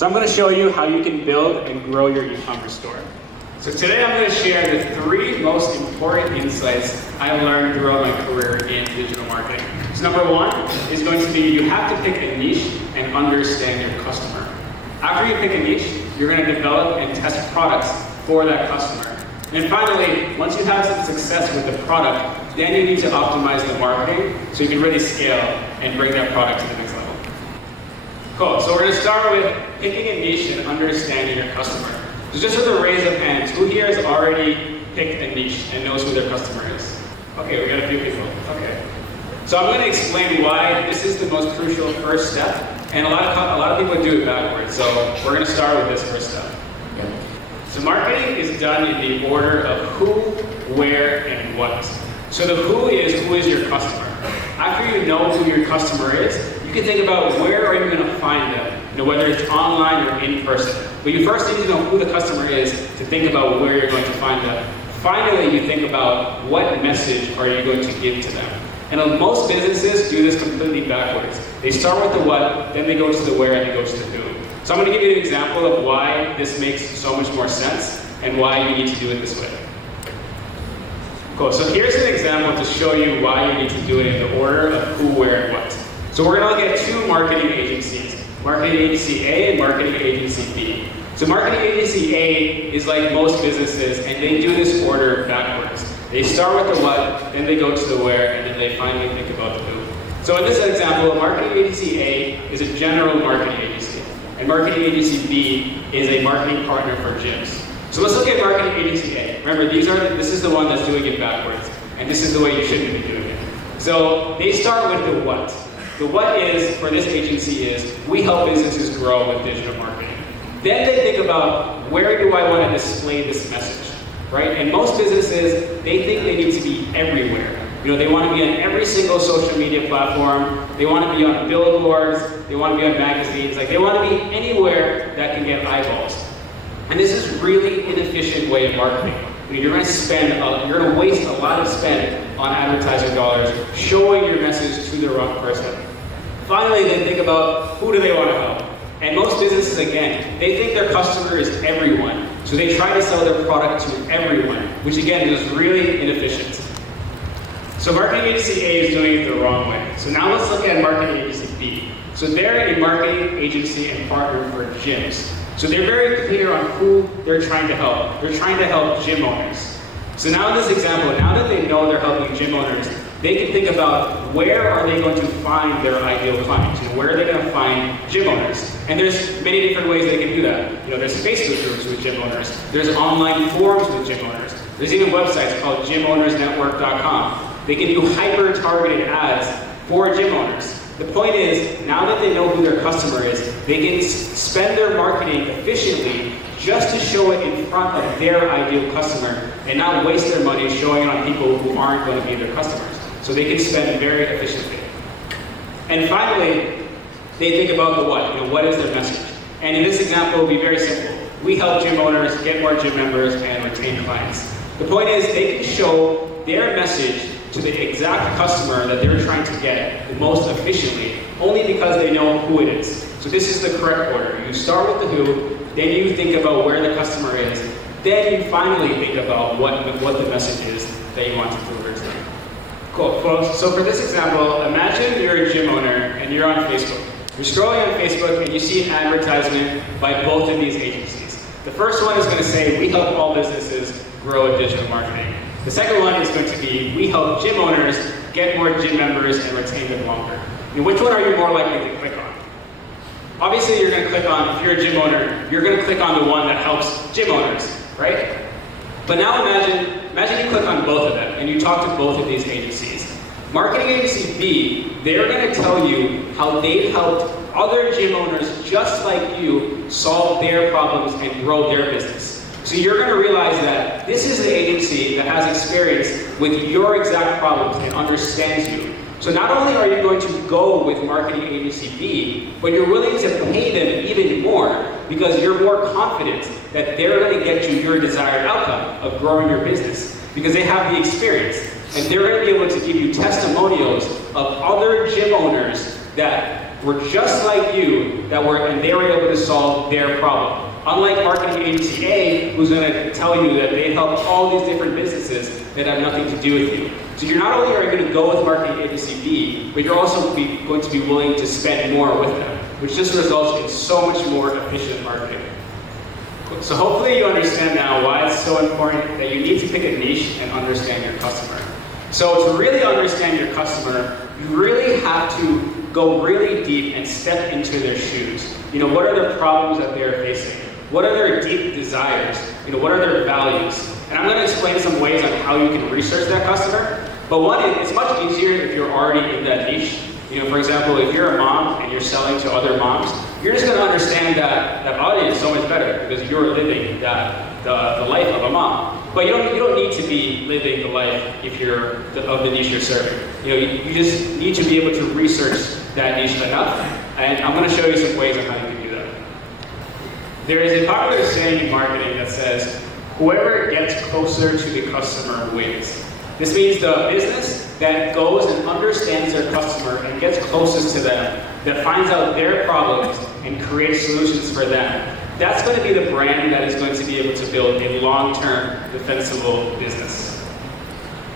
So I'm going to show you how you can build and grow your e-commerce store. So today I'm going to share the 3 most important insights I learned throughout my career in digital marketing. So number 1 is going to be you have to pick a niche and understand your customer. After you pick a niche, you're going to develop and test products for that customer. And finally, once you have some success with the product, then you need to optimize the marketing so you can really scale and bring that product to the next level. Cool, so we're going to start with picking a niche and understanding your customer. So just with a raise of hands, who here has already picked a niche and knows who their customer is? Okay, we got a few people. Okay. So I'm going to explain why this is the most crucial first step, and a lot of people do it backwards. So we're going to start with this first step. So marketing is done in the order of who, where, and what. So the who is your customer. After you know who your customer is, you can think about where are you going to find them, whether it's online or in person. But you first need to know who the customer is to think about where you're going to find them. Finally, you think about what message are you going to give to them. And most businesses do this completely backwards. They start with the what, then they go to the where, and they go to the who. So I'm going to give you an example of why this makes so much more sense and why you need to do it this way. Cool, so here's an example to show you why you need to do it in the order of who, where, and what. So we're going to look at 2 marketing agencies, marketing agency A and marketing agency B. So marketing agency A is like most businesses, and they do this order backwards. They start with the what, then they go to the where, and then they finally think about the who. So in this example, marketing agency A is a general marketing agency, and marketing agency B is a marketing partner for gyms. So let's look at marketing agency A. Remember, this is the one that's doing it backwards, and this is the way you shouldn't be doing it. So they start with the what. The what is, for this agency is, we help businesses grow with digital marketing. Then they think about, where do I want to display this message, right? And most businesses, they think they need to be everywhere. They want to be on every single social media platform. They want to be on billboards. They want to be on magazines. They want to be anywhere that can get eyeballs. And this is really inefficient way of marketing. You're going to waste a lot of spend on advertising dollars showing your message to the wrong person. Finally, they think about who do they want to help. And most businesses, again, they think their customer is everyone. So they try to sell their product to everyone, which again is really inefficient. So marketing agency A is doing it the wrong way. So now let's look at marketing agency B. So they're a marketing agency and partner for gyms. So they're very clear on who they're trying to help. They're trying to help gym owners. So now in this example, now that they know they're helping gym owners, they can think about where are they going to find their ideal clients? Where are they going to find gym owners? And there's many different ways they can do that. There's Facebook groups with gym owners. There's online forums with gym owners. There's even websites called gymownersnetwork.com. They can do hyper-targeted ads for gym owners. The point is, now that they know who their customer is, they can spend their marketing efficiently just to show it in front of their ideal customer and not waste their money showing it on people who aren't going to be their customers. So they can spend very efficiently. And finally, they think about the what. What is their message? And in this example, it will be very simple. We help gym owners get more gym members and retain clients. The point is, they can show their message to the exact customer that they're trying to get the most efficiently, only because they know who it is. So this is the correct order. You start with the who, then you think about where the customer is, then you finally think about what the message is that you want to deliver to them. Cool. So for this example, imagine you're a gym owner and you're on Facebook. You're scrolling on Facebook and you see an advertisement by both of these agencies. The first one is going to say, we help all businesses grow with digital marketing. The second one is going to be, we help gym owners get more gym members and retain them longer. Which one are you more likely to click on? Obviously, you're going to click on, if you're a gym owner, you're going to click on the one that helps gym owners, right? But now imagine you click on both of them and you talk to both of these agencies. Marketing agency B, they're going to tell you how they've helped other gym owners just like you solve their problems and grow their business. So you're going to realize that this is the agency that has experience with your exact problems and understands you. So not only are you going to go with marketing agency B, but you're willing to pay them even more because you're more confident that they're going to get you your desired outcome of growing your business because they have the experience. And they're going to be able to give you testimonials of other gym owners that were just like you and they were able to solve their problem. Unlike marketing agency A, who's going to tell you that they help all these different businesses that have nothing to do with you. So you're not only going to go with marketing agency B, but you're also going to be willing to spend more with them, which just results in so much more efficient marketing. So hopefully you understand now why it's so important that you need to pick a niche and understand your customer. So to really understand your customer, you really have to go really deep and step into their shoes. What are their problems that they're facing? What are their deep desires? What are their values? And I'm going to explain some ways on how you can research that customer. But one, it's much easier if you're already in that niche. For example, if you're a mom and you're selling to other moms, you're just going to understand that audience so much better because you're living the life of a mom. But you don't need to be living the life if you're of the niche you're serving. You just need to be able to research that niche enough. And I'm going to show you some ways on how you can do that. There is a popular saying in marketing that says, whoever gets closer to the customer wins. This means the business that goes and understands their customer and gets closest to them, that finds out their problems and creates solutions for them, that's going to be the brand that is going to be able to build a long-term, defensible business.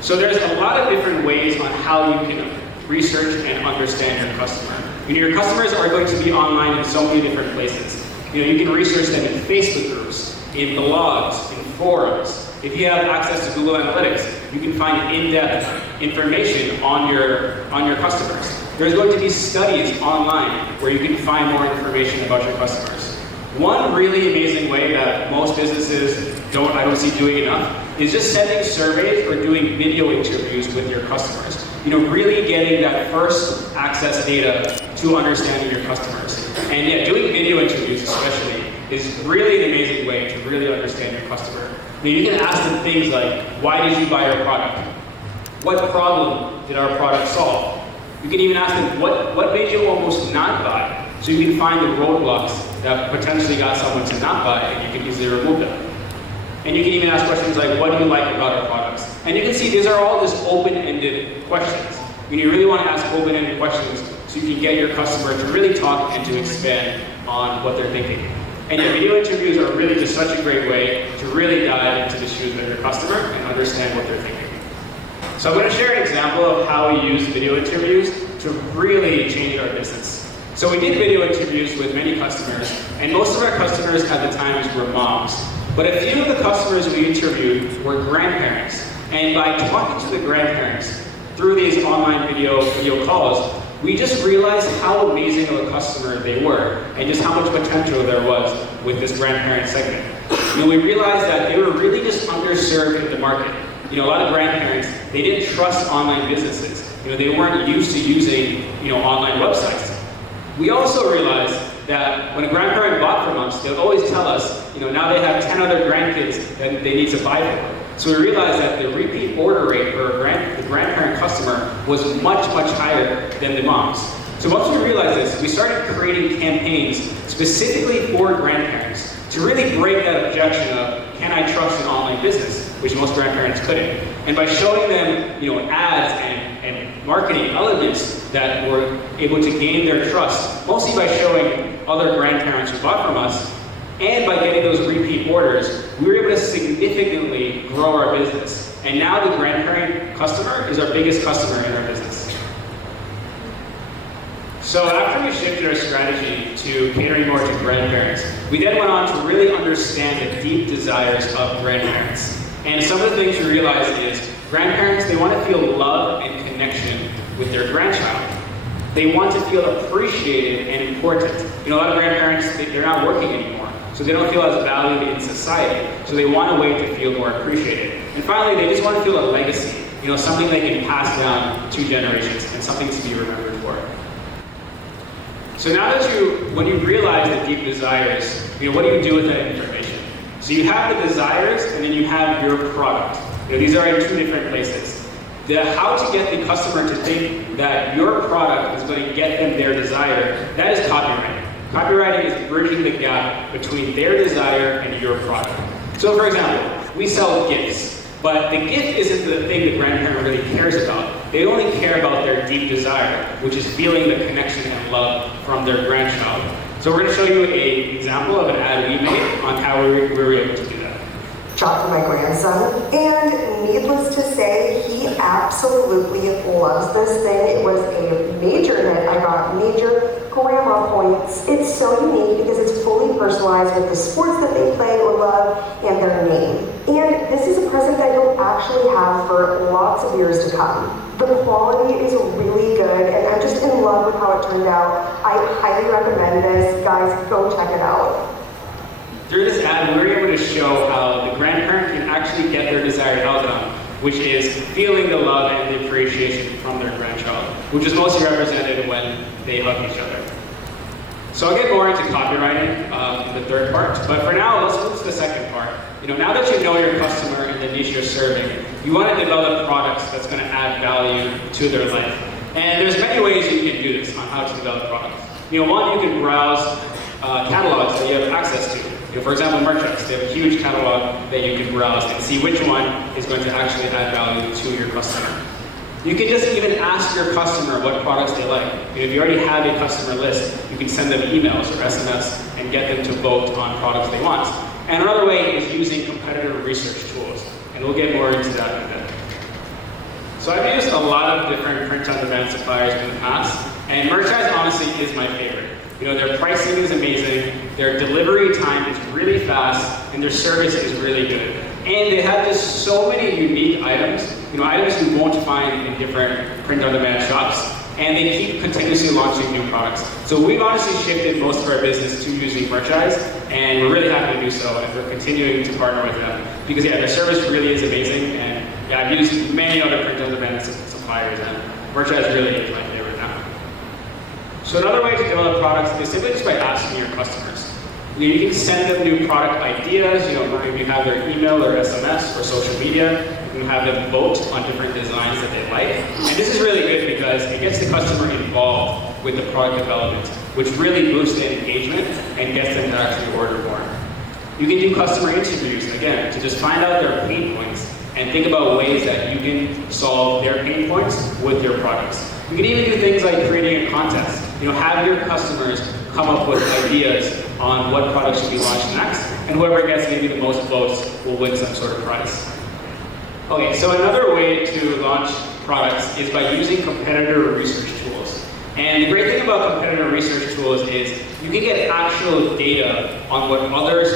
So there's a lot of different ways on how you can research and understand your customer. Your customers are going to be online in so many different places. You can research them in Facebook groups, in blogs, in forums. If you have access to Google Analytics, you can find in-depth information on your customers. There's going to be studies online where you can find more information about your customers. One really amazing way that most businesses I don't see doing enough is just sending surveys or doing video interviews with your customers. Really getting that first access data to understanding your customers. And yeah, doing video interviews especially is really an amazing way to really understand your customer. You can ask them things like, why did you buy our product? What problem did our product solve? You can even ask them, what made you almost not buy? So you can find the roadblocks that potentially got someone to not buy, and you can easily remove them. And you can even ask questions like, what do you like about our products? And you can see these are all just open-ended questions. You really want to ask open-ended questions so you can get your customer to really talk and to expand on what they're thinking. And your video interviews are really just such a great way to really dive into the shoes of your customer and understand what they're thinking. So I'm going to share an example of how we use video interviews to really change our business. So we did video interviews with many customers, and most of our customers at the times were moms. But a few of the customers we interviewed were grandparents. And by talking to the grandparents through these online video calls, we just realized how amazing of a customer they were and just how much potential there was with this grandparent segment. We realized that they were really just underserved in the market. A lot of grandparents, they didn't trust online businesses. They weren't used to using online websites. We also realized that when a grandparent bought from us, they would always tell us, now they have 10 other grandkids that they need to buy for. So we realized that the repeat order rate for the grandparent customer was much, much higher than the moms. So once we realized this, we started creating campaigns specifically for grandparents to really break that objection of, can I trust an online business, which most grandparents couldn't. And by showing them ads and marketing elements that were able to gain their trust, mostly by showing other grandparents who bought from us, and by getting those repeat orders, we were able to significantly grow our business. And now the grandparent customer is our biggest customer in our business. So after we shifted our strategy to catering more to grandparents, we then went on to really understand the deep desires of grandparents. And some of the things we realized is grandparents, they want to feel love and connection with their grandchild. They want to feel appreciated and important. A lot of grandparents, they're not working anymore, so they don't feel as valued in society. So they want a way to feel more appreciated. And finally, they just want to feel a legacy, something they can pass down 2 generations and something to be remembered for. So now that when you realize the deep desires, what do you do with that information? So you have the desires and then you have your product. These are in 2 different places. The how to get the customer to think that your product is going to get them their desire, that is copywriting. Copywriting is bridging the gap between their desire and your product. So for example, we sell gifts, but the gift isn't the thing the grandparent really cares about. they only care about their deep desire, which is feeling the connection and love from their grandchild. So we're going to show you an example of an ad we made on how we were able to do that. Shop for my grandson, and needless to say, he absolutely loves this thing. It was a major hit. I got major grandma points. It's so unique because it's fully personalized with the sports that they play or love and their name. And this is a present that you'll actually have for lots of years to come. The quality is really good, and I'm just in love with how it turned out. I highly recommend this. Guys, go check it out. Through this ad, we were able to show how the grandparent can actually get their desired outcome, which is feeling the love and the appreciation from their grandchild, which is mostly represented when they hug each other. So I'll get more into copywriting in the third part, but for now, let's move to the second part. Now that you know your customer and the niche you're serving, you want to develop products that's going to add value to their life. And there's many ways you can do this on how to develop products. One, you can browse catalogs that you have access to. For example, merchants, they have a huge catalog that you can browse and see which one is going to actually add value to your customer. You can just even ask your customer what products they like. If you already have a customer list, you can send them emails or SMS and get them to vote on products they want. And another way is using competitor research tools, and we'll get more into that in a bit. So I've used a lot of different print-on-demand suppliers in the past, and Merchandise honestly is my favorite. Their pricing is amazing, their delivery time is really fast, and their service is really good. And they have just so many unique items, items you won't find in different print-on-demand shops, and they keep continuously launching new products. So we've honestly shifted most of our business to using Merchandise, and we're really happy to do so, and we're continuing to partner with them. Because their service really is amazing, and I've used many other print-on-demand suppliers, and Merchandise really is my favorite now. So another way to develop products is simply just by asking your customers. You can send them new product ideas, maybe you have their email or SMS or social media. You can have them vote on different designs that they like. And this is really good because it gets the customer involved with the product development, which really boosts their engagement and gets them to actually order more. You can do customer interviews, again, to just find out their pain points and think about ways that you can solve their pain points with your products. You can even do things like creating a contest. Have your customers come up with ideas on what products should be launched next, and whoever gets maybe the most votes will win some sort of prize. Okay, so another way to launch products is by using competitor research tools. And the great thing about competitor research tools is you can get actual data on what other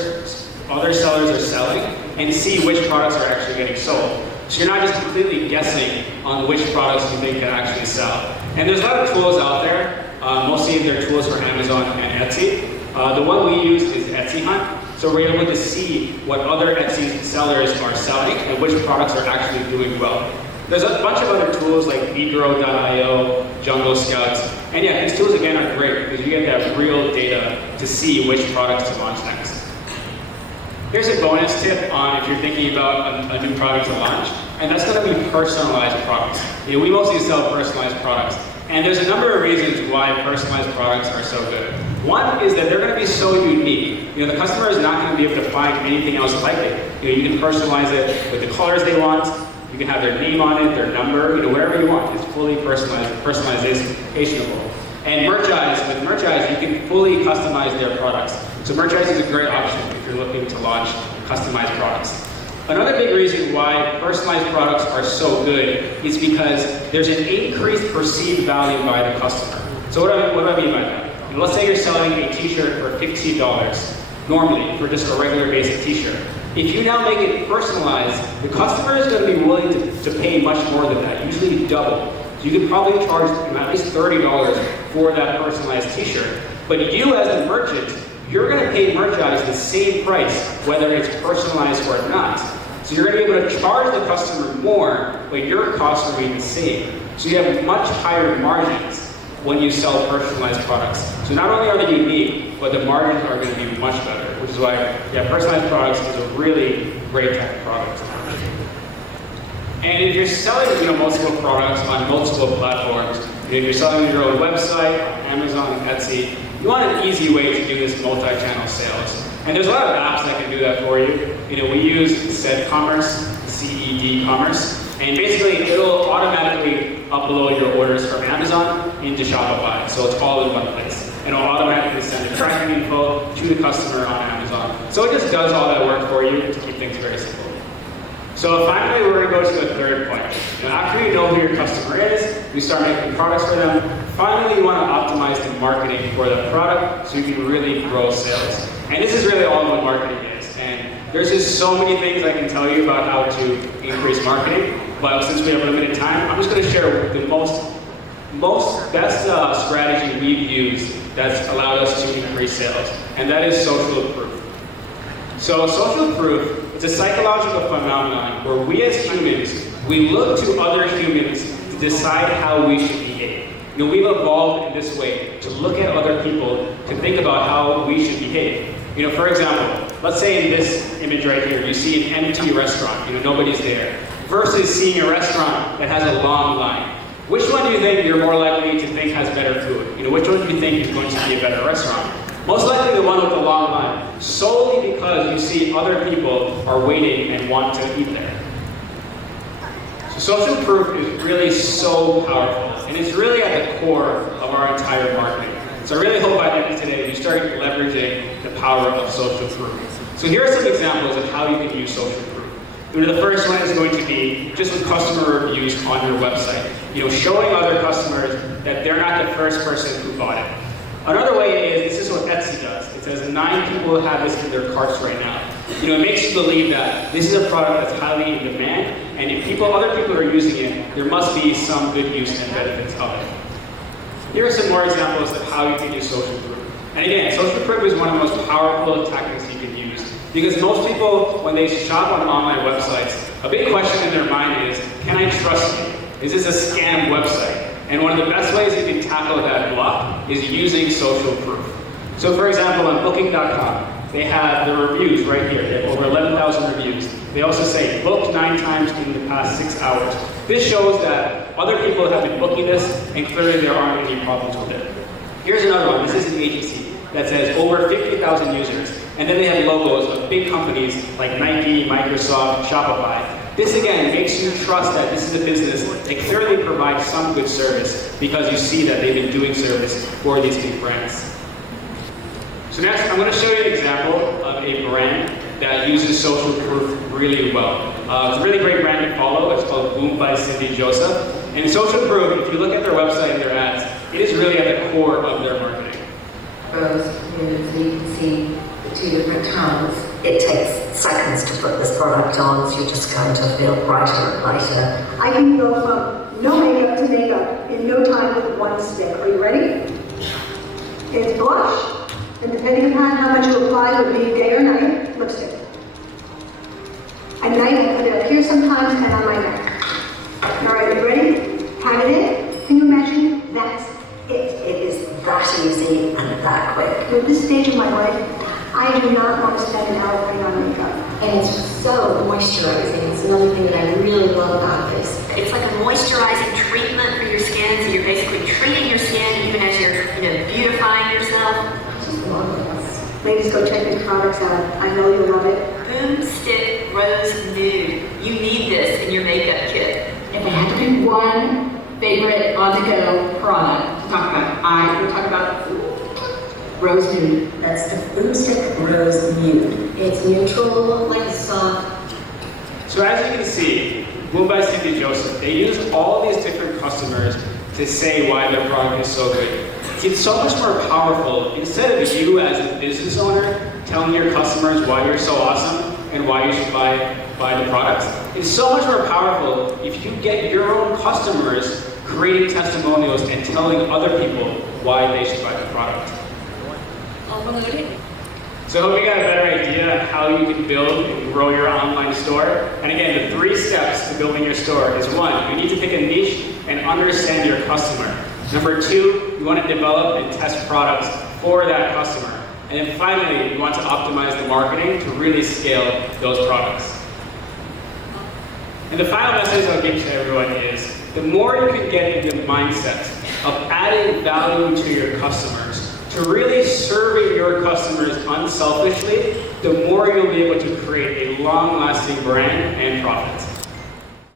sellers are selling and see which products are actually getting sold. So you're not just completely guessing on which products you think can actually sell. And there's a lot of tools out there. Mostly they're tools for Amazon and Etsy. The one we use is Etsy Hunt. So we're able to see what other Etsy sellers are selling and which products are actually doing well. There's a bunch of other tools like Begrow.io, Jungle Scouts. And these tools again are great because you get that real data to see which products to launch next. Here's a bonus tip on if you're thinking about a new product to launch, and that's going to be personalized products. We mostly sell personalized products. And there's a number of reasons why personalized products are so good. One is that they're going to be so unique. The customer is not going to be able to find anything else like it. You can personalize it with the colors they want. You can have their name on it, their number, wherever you want. It's fully personalized, personalizationable. And with Merchandise, you can fully customize their products. So Merchandise is a great option if you're looking to launch customized products. Another big reason why personalized products are so good is because there's an increased perceived value by the customer. So what do I mean by that? Let's say you're selling a t-shirt for $50 normally for just a regular basic t-shirt. If you now make it personalized, the customer is going to be willing to pay much more than that, usually double. So you could probably charge at least $30 for that personalized t-shirt. But you as a merchant, you're going to pay Merchandise the same price, whether it's personalized or not. So you're going to be able to charge the customer more, but your costs remain the same. So you have much higher margins when you sell personalized products. So not only are they unique, but the margins are going to be much better, which is why personalized products is a really great type of product. And if you're selling multiple products on multiple platforms, if you're selling on your own website, on Amazon, Etsy, you want an easy way to do this multi-channel sales. And there's a lot of apps that can do that for you. We use Ced Commerce, CED Commerce, and basically it'll automatically upload your orders from Amazon into Shopify. So it's all in one place. And it'll automatically send the tracking info to the customer on Amazon. So it just does all that work for you to keep things very simple. So finally, we're going to go to the third point. Now, after you know who your customer is, you start making products for them. Finally, you want to optimize the marketing for the product so you can really grow sales. And this is really all what marketing is. And there's just so many things I can tell you about how to increase marketing. But since we have limited time, I'm just going to share the best strategy we've used that's allowed us to increase sales. And that is social proof. So social proof, it's a psychological phenomenon where we as humans, we look to other humans to decide how we should behave. You know, we've evolved in this way to look at other people to think about how we should behave. You know, for example, let's say in this image right here, you see an empty restaurant, you know, nobody's there, versus seeing a restaurant that has a long line. Which one do you think you're more likely to think has better food? You know, which one do you think is going to be a better restaurant? Most likely the one with the long line, solely because you see other people are waiting and want to eat there. So social proof is really so powerful, and it's really at the core of our entire marketing. So I really hope by the end of today you start leveraging the power of social proof. So here are some examples of how you can use social proof. You know, the first one is going to be just with customer reviews on your website. You know, showing other customers that they're not the first person who bought it. Another way is, this is what Etsy does. It says 9 people have this in their carts right now. You know, it makes you believe that this is a product that's highly in demand, and if other people are using it, there must be some good use and benefits of it. Here are some more examples of how you can use social proof. And again, social proof is one of the most powerful tactics you can use. Because most people, when they shop on online websites, a big question in their mind is, can I trust you? Is this a scam website? And one of the best ways you can tackle that block is using social proof. So for example, on Booking.com, they have the reviews right here. They have over 11,000 reviews. They also say, booked 9 times in the past 6 hours. This shows that other people have been booking this, and clearly there aren't any problems with it. Here's another one. This is an agency that says over 50,000 users. And then they have logos of big companies like Nike, Microsoft, Shopify. This again makes you trust that this is a business that clearly provides some good service because you see that they've been doing service for these big brands. So next, I'm going to show you an example of a brand that uses social proof really well. It's a really great brand to follow. It's called Boom by Cindy Joseph. And social proof, if you look at their website and their ads, it is really at the core of their marketing. Rose, so you can see the 2 different tones. It takes seconds to put this product on, so you're just going to feel brighter and lighter. I can go from no makeup to makeup in no time with one stick. Are you ready? It's blush, and depending upon how much you apply, would be day or night, lipstick. At night, I put it up here sometimes and on my neck. All right, are you ready? Have it in. Can you imagine? That's it. It is that easy and that quick. At this stage of my life, I do not want to spend an hour putting on makeup. And it's so moisturizing. It's another thing that I really love about this. It's like a moisturizing treatment for your skin, so you're basically treating your skin even as you're, beautifying yourself. I just love this. Ladies, go check these products out. I know you'll love it. Boom Stick Rose Nude. You need this in your makeup kit. If I had to pick one favorite on-the-go product to talk about, I would talk about Rose Nude. That's the Boom Stick Rose Nude. It's neutral, like a soft. So as you can see, Boom by Cindy Joseph, they use all these different customers to say why their product is so good. It's so much more powerful. Instead of you as a business owner telling your customers why you're so awesome and why you should buy the products, it's so much more powerful if you get your own customers creating testimonials and telling other people why they should buy the product. So I hope you got a better idea of how you can build and grow your online store. And again, the 3 steps to building your store is 1, you need to pick a niche and understand your customer. Number 2, you want to develop and test products for that customer. And then finally, you want to optimize the marketing to really scale those products. And the final message I'll give to everyone is, the more you can get in the mindset of adding value to your customers, to really serving your customers unselfishly, the more you'll be able to create a long-lasting brand and profit.